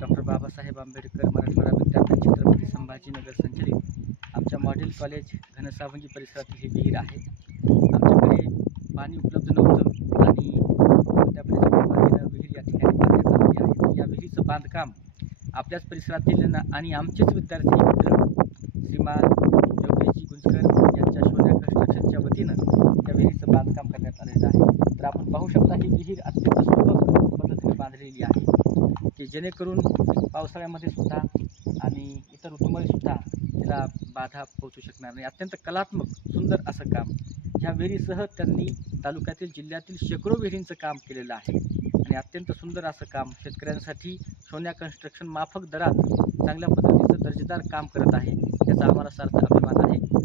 Doctor Babasaheb Ambedkar Marathwada विद्यापीठ छत्रपती संभाजीनगर संचलित आमच्या मॉडेल कॉलेज घनसावंगी परिसरातील ही विहीर आहे. आमच्याकडे पाणी उपलब्ध नव्हतं आणि विद्यापीठाच्या विहीर या ठिकाणी आलेली आहे. या विहिरीचं बांधकाम आपल्याच परिसरातील आणि आमचेच विद्यार्थी मित्र श्रीमान योगेशजी गुंजकर यांच्या सोन्या कन्स्ट्रक्शनच्या वतीनं त्या विहिरीचं बांधकाम करण्यात आलेलं आहे. तर आपण पाहू शकता ही विहीर अत्यंत सुलभ पद्धतीने बांधलेली आहे. की जेणेकरून पावसाळ्यामध्ये सुद्धा आणि इतर ऋतूमध्ये सुद्धा तिला बाधा पोहोचू शकणार नाही. अत्यंत कलात्मक सुंदर असं काम. ह्या विहिरीसह त्यांनी तालुक्यातील जिल्ह्यातील शेकडो विहिरींचं काम केलेलं आहे. आणि अत्यंत सुंदर असं काम शेतकऱ्यांसाठी सोन्या कन्स्ट्रक्शन माफक दरात चांगल्या पद्धतीचं दर्जेदार काम करत आहे. याचा आम्हाला सार्थ अभिमान आहे.